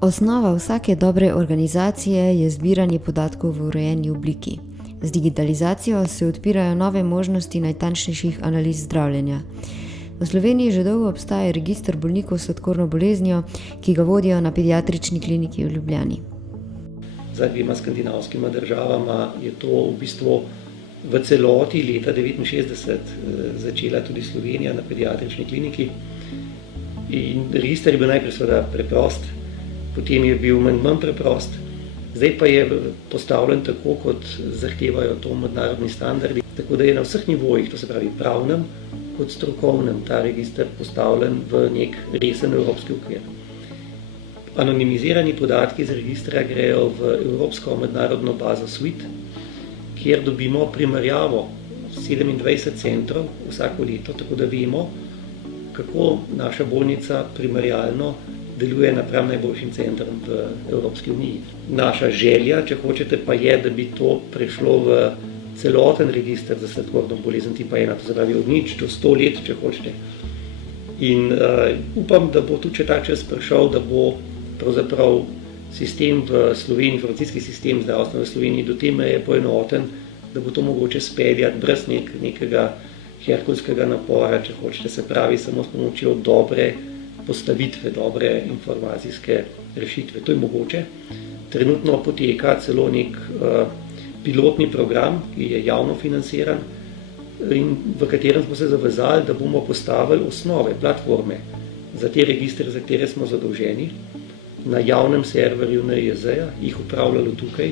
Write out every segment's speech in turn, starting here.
Osnova vsake dobre organizacije je zbiranje podatkov v urejeni obliki. Z digitalizacijo se odpirajo nove možnosti najtančnejših analiz zdravljenja. V Sloveniji že dolgo obstaja register bolnikov s sladkorno boleznijo, ki ga vodijo na pediatrični kliniki v Ljubljani. Za dvema skandinavskima državama je to v bistvu v celoti leta 1969 začela tudi Slovenija na pediatrični kliniki. In register je bil najprej seveda preprost, potem je bil manj preprost, zdaj pa je postavljen tako, kot zahtevajo to mednarodni standardi, tako da je na vseh nivojih, to se pravi pravnem kot strokovnem, ta register postavljen v nek resen evropski okvir. Anonimizirani podatki iz registra grejo v evropsko mednarodno bazo SWIT, kjer dobimo primerjavo 27 centrov vsako leto, tako da vemo, kako naša bolnica primerjalno deluje napram najboljšim centrom v Evropski uniji. Naša želja, če hočete, pa je, da bi to prešlo v celoten register za sladkorno bolezen tipa 1, to se pravi od 0 do 100 let, če hočete. In upam, da bo tudi, če ta čas prišel, da bo pravzaprav sistem v Sloveniji, informacijski sistem zdravstva v Sloveniji do te meje poenoten, da bo to mogoče speljati brez nekega herkulskega napora, če hočete, se pravi samo s pomočjo dobre postavitve, dobre informacijske rešitve. To je mogoče. Trenutno poteka celo nek pilotni program, ki je javno financiran in v katerem smo se zavezali, da bomo postavili osnove, platforme za te registre, za katere smo zadolženi, na javnem serverju NIJZ-ja, jih upravljalo tukaj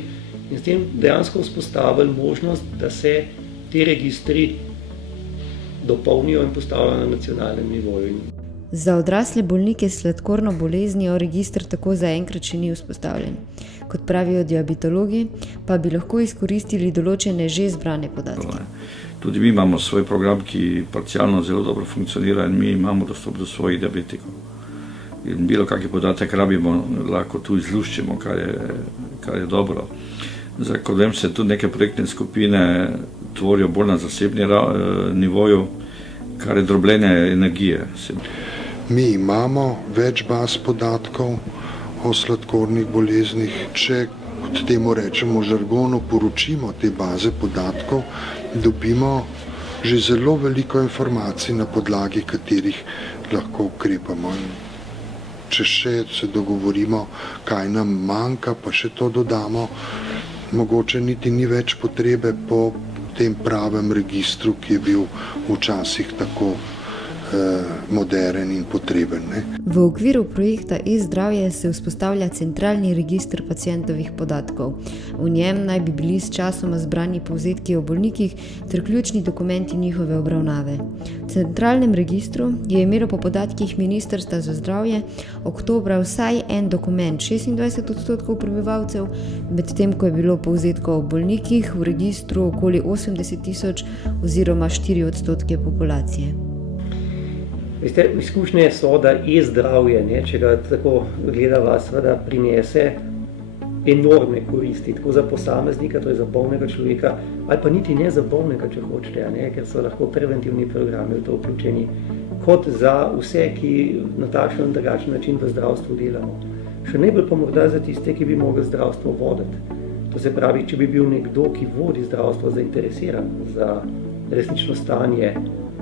in s tem dejansko vzpostavili možnost, da se te registri dopolnijo in postavljajo na nacionalnem nivoju. Za odrasle bolnike s sladkorno boleznijo register tako zaenkrat še ni vzpostavljen. Kot pravijo diabetologi, pa bi lahko izkoristili določene že zbrane podatke. Tudi mi imamo svoj program, ki parcialno zelo dobro funkcionira in mi imamo dostop do svojih diabetikov. In bilo kakšen podatek rabimo, lahko tu izluščimo, kar je dobro. Zdaj, kot vem, se tudi neke projektne skupine tvorijo bolj na zasebni nivoju, kar je drobljenje energije. Mi imamo več baz podatkov o sladkornih boleznih. Če, kot temu rečemo v žargonu, poročimo te baze podatkov, dobimo že zelo veliko informacij, na podlagi katerih lahko ukrepamo. Če še se dogovorimo, kaj nam manjka, pa še to dodamo, mogoče niti ni več potrebe po tem pravem registru, ki je bil včasih tako moderen in potreben. Ne? V okviru projekta e-zdravje se vzpostavlja centralni register pacientovih podatkov. V njem naj bi bili s časoma zbrani povzetki o bolnikih ter ključni dokumenti njihove obravnave. V centralnem registru je imelo po podatkih Ministrstva za zdravje oktobra vsaj en dokument 26% prebivalcev, medtem ko je bilo povzetkov o bolnikih v registru okoli 80 000 oziroma 4% populacije. Veste, izkušnje so, da e-zdravje, če ga tako gledava, seveda prinese enormne koristi, tako za posameznika, to je za bolnega človeka, ali pa niti ne za bolnega, če hočete, ker so lahko preventivni programi v to vključeni, kot za vse, ki na takšen in drugačen način v zdravstvu delamo. Še najbolj pa morda za tiste, ki bi mogli zdravstvo voditi. To se pravi, če bi bil nekdo, ki vodi zdravstvo, zainteresiran za resnično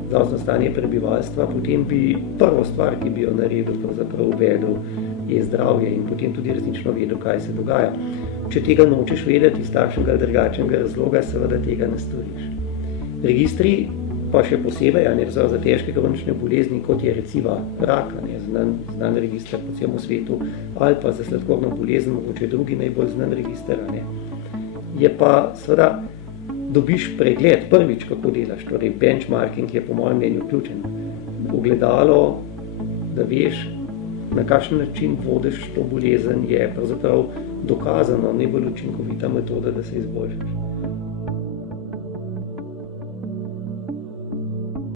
zdravstveno stanje prebivalstva, potem bi prvo stvar, ki bi jo naredil, pravzaprav uvedel e-zdravje in potem tudi resnično vedel, kaj se dogaja. Če tega nočeš vedeti iz takšnega ali drugačnega razloga, seveda tega ne storiš. Registri pa še posebej, za težke kronične bolezni, kot je recimo rak, znan register po celem svetu, ali pa za sladkorno bolezen, mogoče drugi najbolj znan register, je pa seveda dobiš pregled prvič, kako delaš, torej benchmarking je po mojem mnenju ključen. Ogledalo, da veš, na kakšen način vodiš to bolezen, je pravzaprav dokazano najbolj učinkovita metoda, da se izboljšaš.